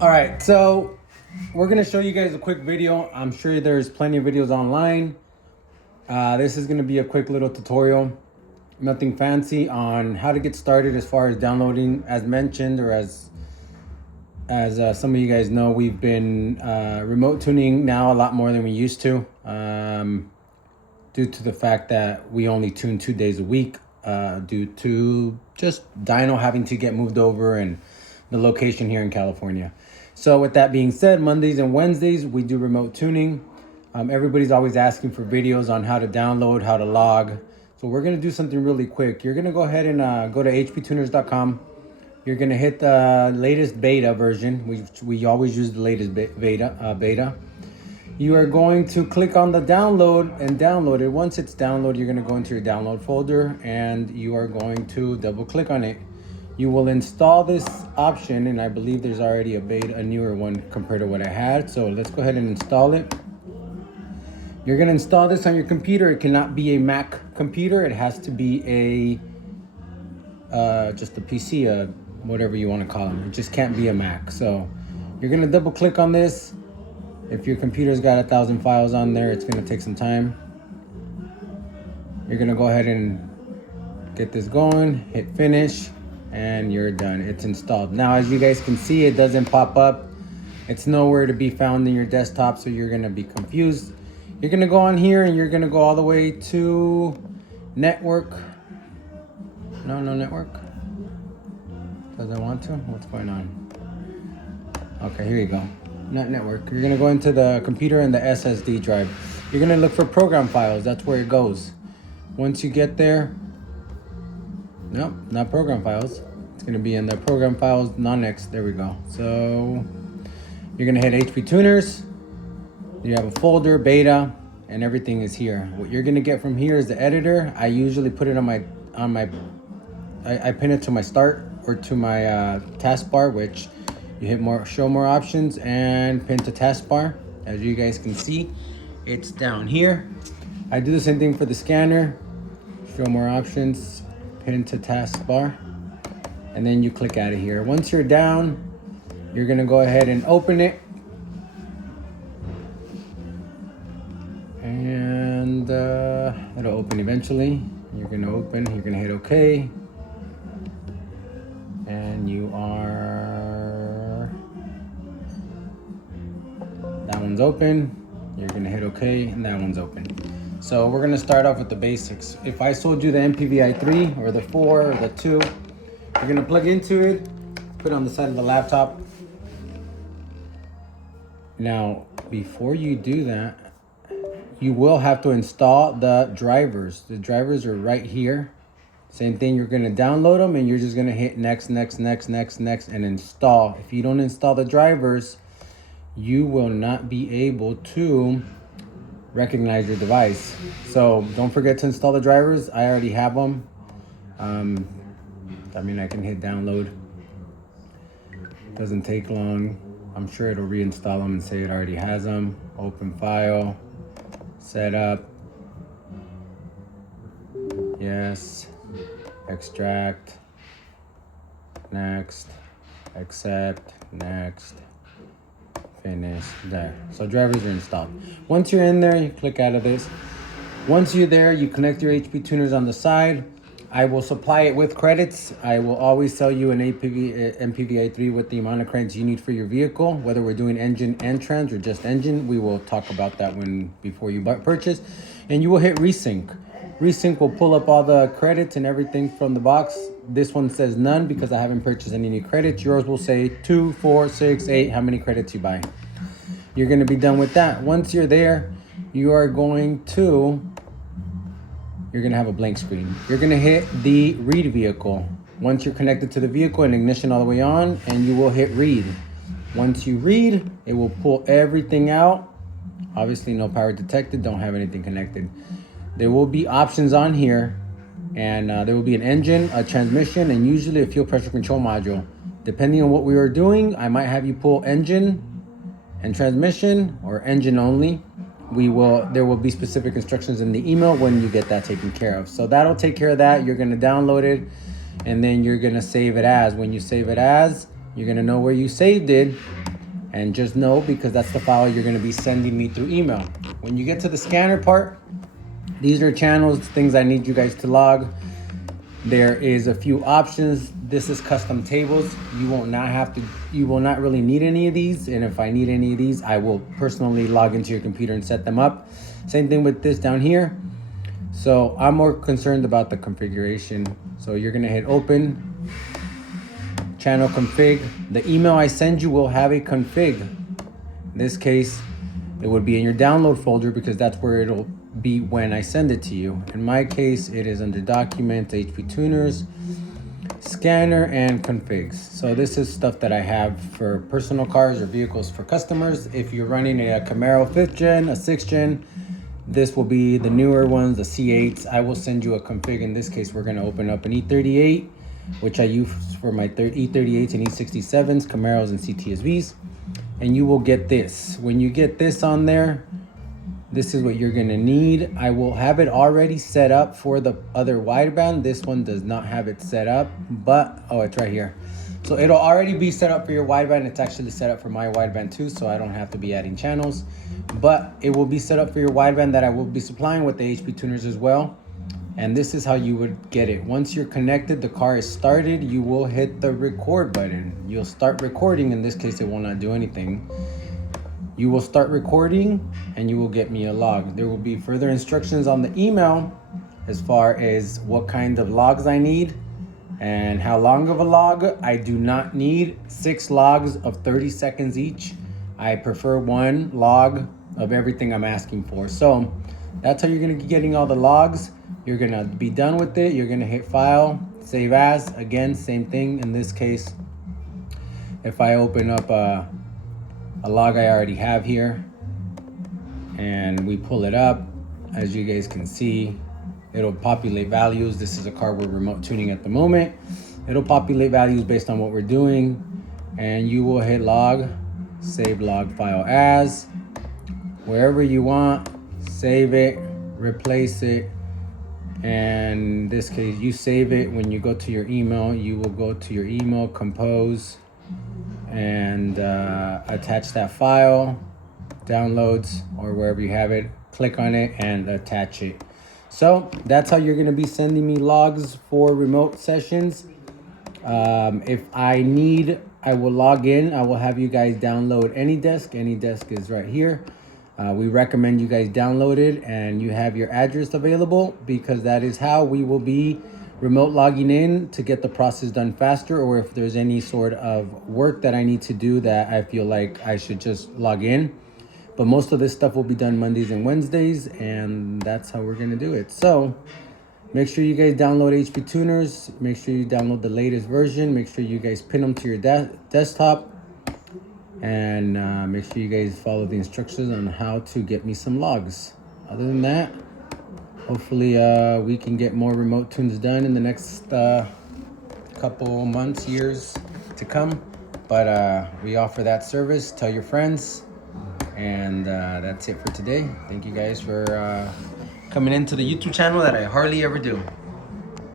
All right, so we're gonna show you guys a quick video. I'm sure there's plenty of videos online. This is gonna be a quick little tutorial, nothing fancy, on how to get started as far as downloading. As mentioned, or as some of you guys know, we've been remote tuning now a lot more than we used to, due to the fact that we only tune 2 days a week, due to just dyno having to get moved over and the location here in California. So with that being said, Mondays and Wednesdays, we do remote tuning. Everybody's always asking for videos on how to download, how to log. So we're gonna do something really quick. You're gonna go ahead and go to hptuners.com. You're gonna hit the latest beta version. We always use the latest beta. You are going to click on the download and download it. Once it's downloaded, you're gonna go into your download folder and you are going to double click on it. You will install this option, and I believe there's already a newer one compared to what I had. So let's go ahead and install it. You're gonna install this on your computer. It cannot be a Mac computer. It has to be just a PC, whatever you want to call them. It just can't be a Mac. So you're gonna double click on this. If your computer's got 1,000 files on there, it's gonna take some time. You're gonna go ahead and get this going, hit finish, and you're done. It's installed. Now, as you guys can see, it doesn't pop up. It's nowhere to be found in your desktop, so you're gonna be confused. You're gonna go on here and you're gonna go all the way to network. No network. Doesn't want to? What's going on? Okay, here you go. Not network. You're gonna go into the computer and the SSD drive. You're gonna look for program files. That's where it goes. Once you get there, nope, not program files. It's gonna be in the program files, non-X. There we go. So you're gonna hit HP Tuners. You have a folder, beta, and everything is here. What you're gonna get from here is the editor. I usually put it I pin it to my start or to my taskbar, which you hit show more options and pin to taskbar. As you guys can see, it's down here. I do the same thing for the scanner. Show more options, pin to taskbar, and then you click out of here. Once you're down, you're gonna go ahead and open it. And it'll open eventually. You're gonna open, you're gonna hit OK. And that one's open. You're gonna hit OK, and that one's open. So we're gonna start off with the basics. If I sold you the MPVI 3 or the 4 or the 2, you're gonna plug into it, put it on the side of the laptop. Now, before you do that, you will have to install the drivers. The drivers are right here. Same thing, you're gonna download them and you're just gonna hit next, and install. If you don't install the drivers, you will not be able to recognize your device. So don't forget to install the drivers. I already have them. I can hit download. Doesn't take long. I'm sure it'll reinstall them and say it already has them. Open file, setup, yes, extract, next, accept, next, finish, there. So drivers are installed. Once you're in there, you click out of this. Once you're there, you connect your HP Tuners on the side. I will supply it with credits. I will always sell you an MPVI 3 with the amount of credits you need for your vehicle, whether we're doing engine and trans or just engine. We will talk about that before you purchase. And you will hit resync. Resync will pull up all the credits and everything from the box. This one says none because I haven't purchased any new credits. Yours will say 2, 4, 6, 8, how many credits you buy. You're gonna be done with that. Once you're there, you're gonna have a blank screen. You're gonna hit the read vehicle. Once you're connected to the vehicle and ignition all the way on, and you will hit read. Once you read, it will pull everything out. Obviously no power detected, don't have anything connected. There will be options on here, and there will be an engine, a transmission, and usually a fuel pressure control module. Depending on what we are doing, I might have you pull engine and transmission or engine only. There will be specific instructions in the email when you get that taken care of. So that'll take care of that. You're gonna download it and then you're gonna save it as. When you save it as, You're gonna know where you saved it, and just know because that's the file you're gonna be sending me through email. When you get to the scanner part, these are channels, things I need you guys to log. There is a few options. This is custom tables. You will not really need any of these. And if I need any of these, I will personally log into your computer and set them up. Same thing with this down here. So I'm more concerned about the configuration. So you're gonna hit open, channel config. The email I send you will have a config. In this case, it would be in your download folder because that's where it'll be when I send it to you. In my case, it is under document, HP Tuners, scanner, and configs. So this is stuff that I have for personal cars or vehicles for customers. If you're running a Camaro 5th gen, a 6th gen, this will be the newer ones, the C8s. I will send you a config. In this case, we're gonna open up an E38, which I use for my E38s and E67s, Camaros, and CTSVs. And you will get this. When you get this on there, this is what you're gonna need. I will have it already set up for the other wideband. This one does not have it set up, but, oh, it's right here. So it'll already be set up for your wideband. It's actually set up for my wideband too, so I don't have to be adding channels. But it will be set up for your wideband that I will be supplying with the HP Tuners as well. And this is how you would get it. Once you're connected, the car is started, you will hit the record button. You'll start recording. In this case, it will not do anything. You will start recording and you will get me a log. There will be further instructions on the email as far as what kind of logs I need and how long of a log. I do not need 6 logs of 30 seconds each. I prefer 1 log of everything I'm asking for. So that's how you're gonna be getting all the logs. You're gonna be done with it. You're gonna hit file, save as. Again, same thing. In this case, if I open up a log I already have here and we pull it up, as you guys can see, it'll populate values. This is a car we're remote tuning at the moment. It'll populate values based on what we're doing, and you will hit log, save log file as, wherever you want, save it, replace it. And in this case, you save it. When you go to your email, you will go to your email, compose, and attach that file, downloads, or wherever you have it, click on it and attach it. So that's how you're gonna be sending me logs for remote sessions. If I need, I will log in. I will have you guys download AnyDesk. AnyDesk is right here. We recommend you guys download it and you have your address available because that is how we will be remote logging in to get the process done faster, or if there's any sort of work that I need to do that I feel like I should just log in. But most of this stuff will be done Mondays and Wednesdays, and that's how we're gonna do it. So make sure you guys download HP Tuners. Make sure you download the latest version. Make sure you guys pin them to your desktop, and make sure you guys follow the instructions on how to get me some logs. Other than that, hopefully we can get more remote tunes done in the next couple months, years to come. But we offer that service. Tell your friends. And that's it for today. Thank you guys for coming into the YouTube channel that I hardly ever do.